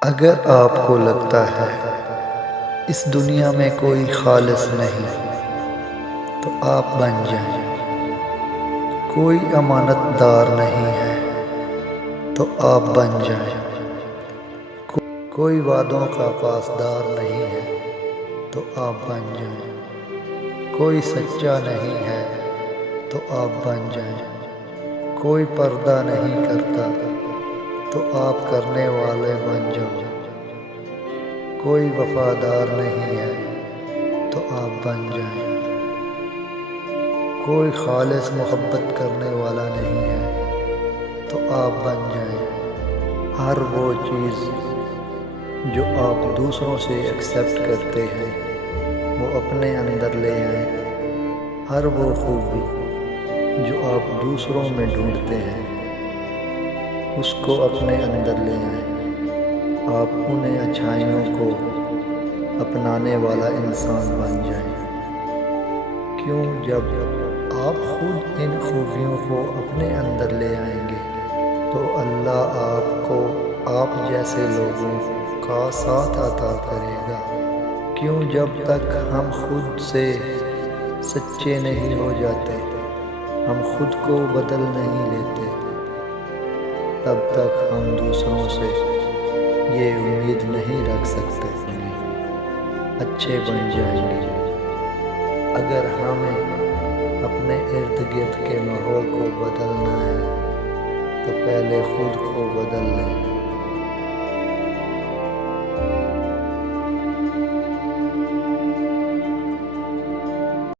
اگر آپ کو لگتا ہے اس دنیا میں کوئی خالص نہیں تو آپ بن جائیں۔ کوئی امانت دار نہیں ہے تو آپ بن جائیں۔ کوئی وعدوں کا پاسدار نہیں ہے تو آپ بن جائیں۔ کوئی سچا نہیں ہے تو آپ بن جائیں۔ کوئی پردہ نہیں کرتا تو آپ کرنے والے بن جاؤ۔ کوئی وفادار نہیں ہے تو آپ بن جائیں۔ کوئی خالص محبت کرنے والا نہیں ہے تو آپ بن جائیں۔ ہر وہ چیز جو آپ دوسروں سے ایکسیپٹ کرتے ہیں وہ اپنے اندر لے آئیں۔ ہر وہ خوبی جو آپ دوسروں میں ڈھونڈتے ہیں اس کو اپنے اندر لے آئیں۔ آپ انہیں اچھائیوں کو اپنانے والا انسان بن جائیں۔ کیوں جب آپ خود ان خوبیوں کو اپنے اندر لے آئیں گے تو اللہ آپ کو آپ جیسے لوگوں کا ساتھ عطا کرے گا۔ کیوں جب تک ہم خود سے سچے نہیں ہو جاتے، ہم خود کو بدل نہیں لیتے، تب تک ہم دوسروں سے یہ امید نہیں رکھ سکتے اچھے بن جائیں گے۔ اگر ہمیں اپنے ارد گرد کے ماحول کو بدلنا ہے تو پہلے خود کو بدل لیں۔